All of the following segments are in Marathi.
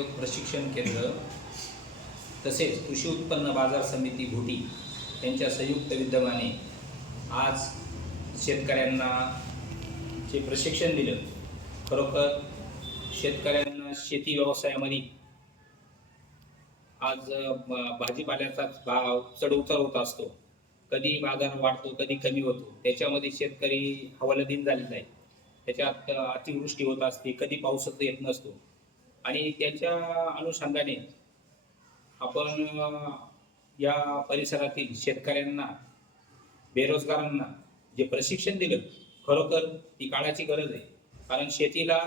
मार्गदर्शन केंद्र तसेच कृषी उत्पन्न बाजार समिती घोटी यांच्या संयुक्त विद्यमाने आज शेतकऱ्यांना जे प्रशिक्षण दिलं खरोखर शेतकऱ्यांना शेती व्यवसायामध्ये आज भाजीपाल्याचाच भाव चढउतार होत असतो. कधी बाजार वाढतो कधी कमी होतो. त्याच्यामध्ये शेतकरी हवालदिन झालेला आहे. त्याच्यात अतिवृष्टी होत असते कधी पाऊसच येत नसतो. आणि त्याच्या अनुषंगाने आपण या परिसरातील शेतकऱ्यांना बेरोजगारांना जे प्रशिक्षण दिलं खरोखर ती काळाची गरज आहे. कारण शेतीला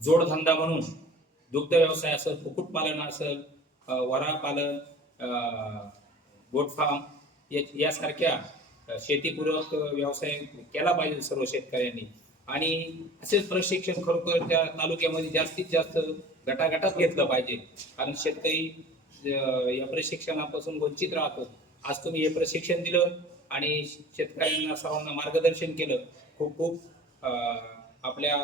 जोडधंदा म्हणून दुग्ध व्यवसाय असेल कुक्कुटपालन असेल वरापालन गोटफार्म फार्म यासारख्या शेतीपूरक व्यवसाय केला पाहिजे सर्व शेतकऱ्यांनी. आणि असेच प्रशिक्षण खरोखर त्या तालुक्यामध्ये जास्तीत जास्त गटागटात घेतलं पाहिजे. कारण शेतकरी या प्रशिक्षणापासून वंचित राहतो. आज तुम्ही हे प्रशिक्षण दिलं आणि शेतकऱ्यांना सर्वांना मार्गदर्शन केलं. खूप खूप आपल्या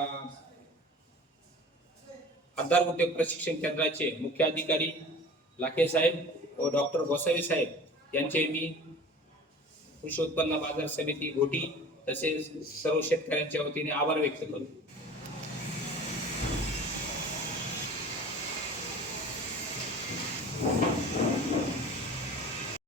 आधार उद्योग प्रशिक्षण केंद्राचे मुख्य अधिकारी लाखे साहेब व डॉक्टर गोसावी साहेब यांचे मी कृषी उत्पन्न बाजार समिती घोटी तसेच सर्व शेतकऱ्यांच्या वतीने आभार व्यक्त करतो.